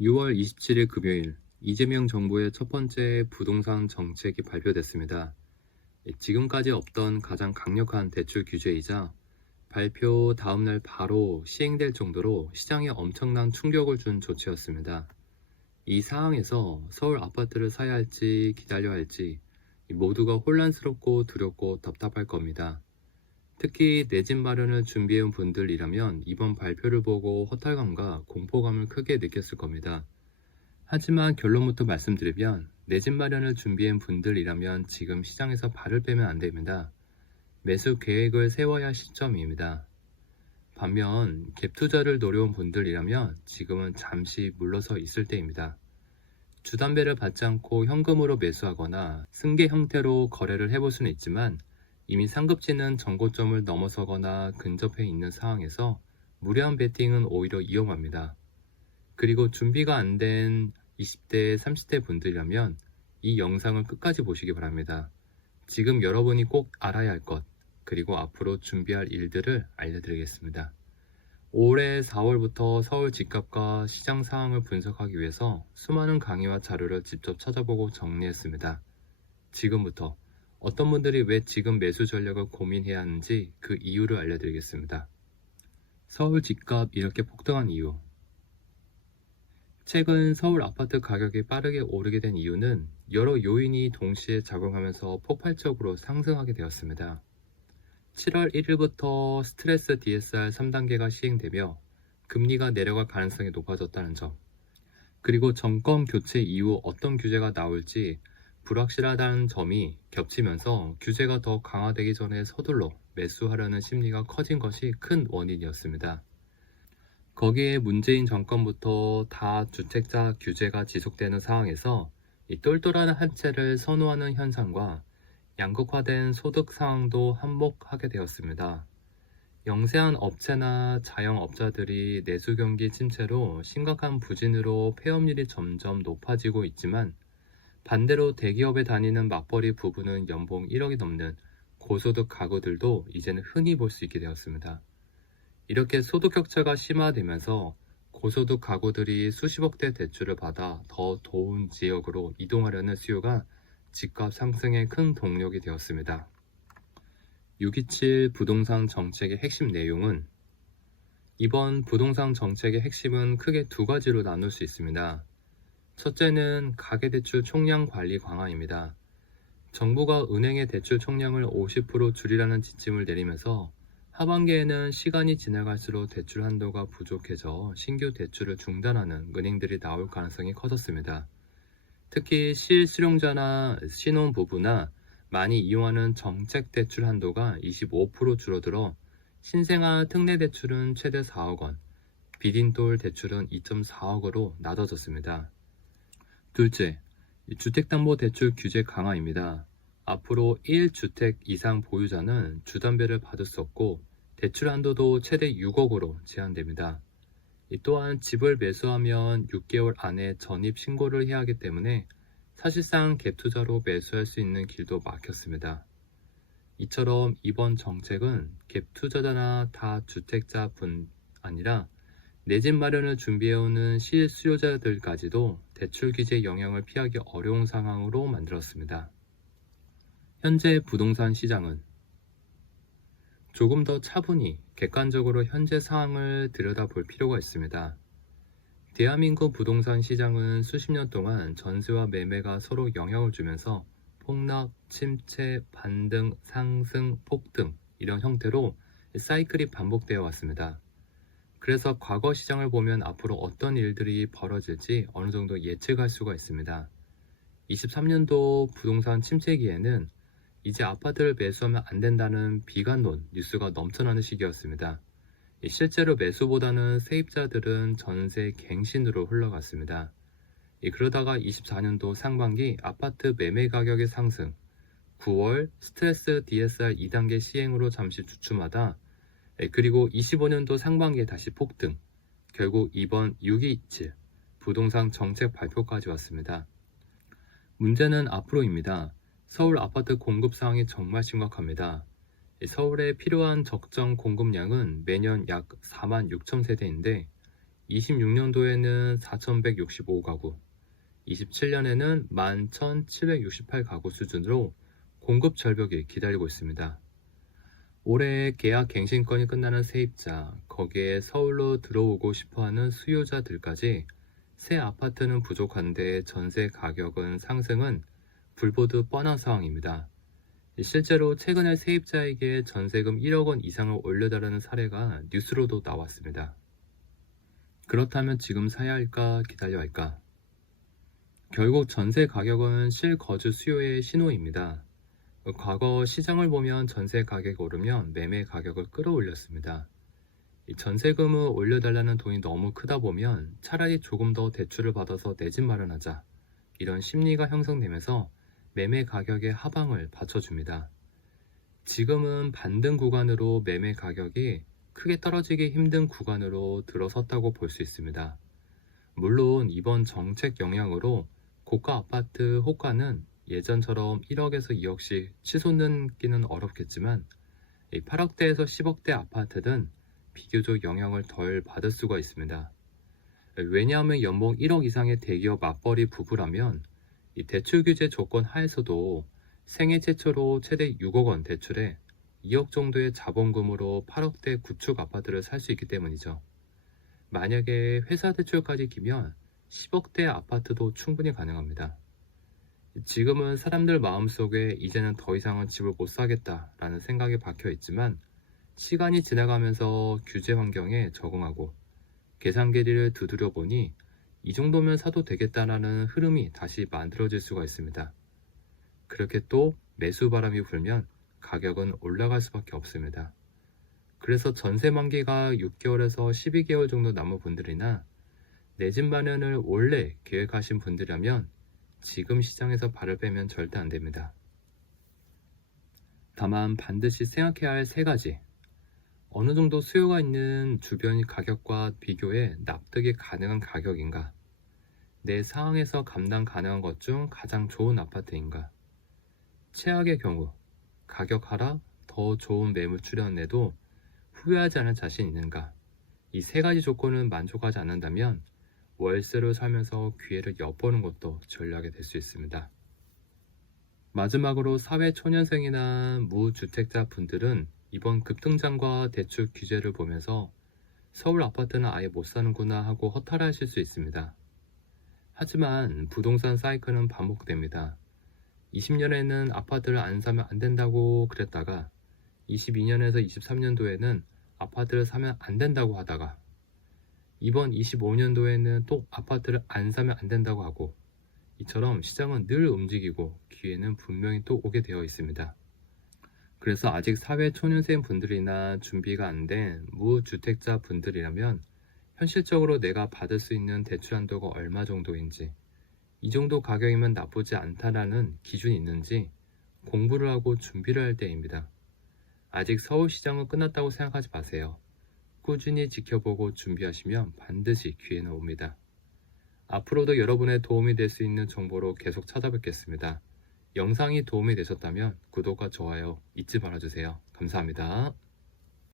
6월 27일 금요일, 이재명 정부의 첫 번째 부동산 정책이 발표됐습니다. 지금까지 없던 가장 강력한 대출 규제이자 발표 다음날 바로 시행될 정도로 시장에 엄청난 충격을 준 조치였습니다. 이 상황에서 서울 아파트를 사야 할지 기다려야 할지 모두가 혼란스럽고 두렵고 답답할 겁니다. 특히 내 집 마련을 준비해온 분들이라면 이번 발표를 보고 허탈감과 공포감을 크게 느꼈을 겁니다. 하지만 결론부터 말씀드리면 내 집 마련을 준비한 분들이라면 지금 시장에서 발을 빼면 안 됩니다. 매수 계획을 세워야 할 시점입니다. 반면 갭 투자를 노려온 분들이라면 지금은 잠시 물러서 있을 때입니다. 주담배를 받지 않고 현금으로 매수하거나 승계 형태로 거래를 해볼 수는 있지만 이미 상급지는 전고점을 넘어서거나 근접해 있는 상황에서 무리한 베팅은 오히려 위험합니다. 그리고 준비가 안 된 20대, 30대 분들이라면 이 영상을 끝까지 보시기 바랍니다. 지금 여러분이 꼭 알아야 할 것, 그리고 앞으로 준비할 일들을 알려드리겠습니다. 올해 4월부터 서울 집값과 시장 상황을 분석하기 위해서 수많은 강의와 자료를 직접 찾아보고 정리했습니다. 지금부터 어떤 분들이 왜 지금 매수 전략을 고민해야 하는지 그 이유를 알려드리겠습니다. 서울 집값 이렇게 폭등한 이유. 최근 서울 아파트 가격이 빠르게 오르게 된 이유는 여러 요인이 동시에 작용하면서 폭발적으로 상승하게 되었습니다. 7월 1일부터 스트레스 DSR 3단계가 시행되며 금리가 내려갈 가능성이 높아졌다는 점, 그리고 정권 교체 이후 어떤 규제가 나올지 불확실하다는 점이 겹치면서 규제가 더 강화되기 전에 서둘러 매수하려는 심리가 커진 것이 큰 원인이었습니다. 거기에 문재인 정권부터 다주택자 규제가 지속되는 상황에서 이 똘똘한 한 채를 선호하는 현상과 양극화된 소득 상황도 한몫하게 되었습니다. 영세한 업체나 자영업자들이 내수 경기 침체로 심각한 부진으로 폐업률이 점점 높아지고 있지만 반대로 대기업에 다니는 맞벌이 부부는 연봉 1억이 넘는 고소득 가구들도 이제는 흔히 볼 수 있게 되었습니다. 이렇게 소득 격차가 심화되면서 고소득 가구들이 수십억대 대출을 받아 더 좋은 지역으로 이동하려는 수요가 집값 상승의 큰 동력이 되었습니다. 627 부동산 정책의 핵심 내용은 이번 부동산 정책의 핵심은 크게 두 가지로 나눌 수 있습니다. 첫째는 가계대출 총량 관리 강화입니다. 정부가 은행의 대출 총량을 50% 줄이라는 지침을 내리면서 하반기에는 시간이 지나갈수록 대출 한도가 부족해져 신규 대출을 중단하는 은행들이 나올 가능성이 커졌습니다. 특히 실수령자나 신혼부부나 많이 이용하는 정책 대출 한도가 25% 줄어들어 신생아 특례 대출은 최대 4억 원, 비딘돌 대출은 2.4억으로 낮아졌습니다. 둘째, 주택담보대출 규제 강화입니다. 앞으로 1주택 이상 보유자는 주담배를 받을 수 없고 대출 한도도 최대 6억으로 제한됩니다. 또한 집을 매수하면 6개월 안에 전입 신고를 해야 하기 때문에 사실상 갭투자로 매수할 수 있는 길도 막혔습니다. 이처럼 이번 정책은 갭투자자나 다주택자뿐 아니라 내 집 마련을 준비해오는 실수요자들까지도 대출 규제 영향을 피하기 어려운 상황으로 만들었습니다. 현재 부동산 시장은 조금 더 차분히 객관적으로 현재 상황을 들여다볼 필요가 있습니다. 대한민국 부동산 시장은 수십 년 동안 전세와 매매가 서로 영향을 주면서 폭락, 침체, 반등, 상승, 폭등 이런 형태로 사이클이 반복되어 왔습니다. 그래서 과거 시장을 보면 앞으로 어떤 일들이 벌어질지 어느 정도 예측할 수가 있습니다. 23년도 부동산 침체기에는 이제 아파트를 매수하면 안 된다는 비관론 뉴스가 넘쳐나는 시기였습니다. 실제로 매수보다는 세입자들은 전세 갱신으로 흘러갔습니다. 그러다가 24년도 상반기 아파트 매매 가격의 상승, 9월 스트레스 DSR 2단계 시행으로 잠시 주춤하다 그리고 25년도 상반기에 다시 폭등, 결국 이번 627 부동산 정책 발표까지 왔습니다. 문제는 앞으로입니다. 서울 아파트 공급 상황이 정말 심각합니다. 서울에 필요한 적정 공급량은 매년 약 4만 6천 세대인데 26년도에는 4,165가구, 27년에는 11,768가구 수준으로 공급 절벽이 기다리고 있습니다. 올해 계약 갱신권이 끝나는 세입자, 거기에 서울로 들어오고 싶어하는 수요자들까지 새 아파트는 부족한데 전세 가격은 상승은 불보듯 뻔한 상황입니다. 실제로 최근에 세입자에게 전세금 1억 원 이상을 올려달라는 사례가 뉴스로도 나왔습니다. 그렇다면 지금 사야 할까 기다려야 할까? 결국 전세 가격은 실거주 수요의 신호입니다. 과거 시장을 보면 전세 가격이 오르면 매매 가격을 끌어올렸습니다. 전세금을 올려달라는 돈이 너무 크다 보면 차라리 조금 더 대출을 받아서 내 집 마련하자, 이런 심리가 형성되면서 매매 가격의 하방을 받쳐줍니다. 지금은 반등 구간으로 매매 가격이 크게 떨어지기 힘든 구간으로 들어섰다고 볼 수 있습니다. 물론 이번 정책 영향으로 고가 아파트 호가는 예전처럼 1억에서 2억씩 치솟는기는 어렵겠지만 8억대에서 10억대 아파트는 비교적 영향을 덜 받을 수가 있습니다. 왜냐하면 연봉 1억 이상의 대기업 맞벌이 부부라면 이 대출 규제 조건 하에서도 생애 최초로 최대 6억 원 대출에 2억 정도의 자본금으로 8억대 구축 아파트를 살 수 있기 때문이죠. 만약에 회사 대출까지 끼면 10억대 아파트도 충분히 가능합니다. 지금은 사람들 마음속에 이제는 더 이상은 집을 못 사겠다라는 생각이 박혀 있지만 시간이 지나가면서 규제 환경에 적응하고 계산기를 두드려 보니 이 정도면 사도 되겠다라는 흐름이 다시 만들어질 수가 있습니다. 그렇게 또 매수 바람이 불면 가격은 올라갈 수밖에 없습니다. 그래서 전세 만기가 6개월에서 12개월 정도 남은 분들이나 내 집 마련을 원래 계획하신 분들이라면 지금 시장에서 발을 빼면 절대 안 됩니다. 다만 반드시 생각해야 할 세 가지. 어느 정도 수요가 있는 주변 가격과 비교해 납득이 가능한 가격인가? 내 상황에서 감당 가능한 것 중 가장 좋은 아파트인가? 최악의 경우 가격 하락, 더 좋은 매물 출연해도 후회하지 않을 자신 있는가? 이 세 가지 조건을 만족하지 않는다면 월세로 살면서 기회를 엿보는 것도 전략이 될 수 있습니다. 마지막으로 사회초년생이나 무주택자 분들은 이번 급등장과 대출 규제를 보면서 서울 아파트는 아예 못 사는구나 하고 허탈하실 수 있습니다. 하지만 부동산 사이클은 반복됩니다. 20년에는 아파트를 안 사면 안 된다고 그랬다가 22년에서 23년도에는 아파트를 사면 안 된다고 하다가 이번 25년도에는 또 아파트를 안 사면 안 된다고 하고 이처럼 시장은 늘 움직이고 기회는 분명히 또 오게 되어 있습니다. 그래서 아직 사회 초년생 분들이나 준비가 안 된 무주택자 분들이라면 현실적으로 내가 받을 수 있는 대출 한도가 얼마 정도인지, 이 정도 가격이면 나쁘지 않다라는 기준이 있는지 공부를 하고 준비를 할 때입니다. 아직 서울시장은 끝났다고 생각하지 마세요. 꾸준히 지켜보고 준비하시면 반드시 기회는 옵니다. 앞으로도 여러분의 도움이 될 수 있는 정보로 계속 찾아뵙겠습니다. 영상이 도움이 되셨다면 구독과 좋아요 잊지 말아주세요. 감사합니다.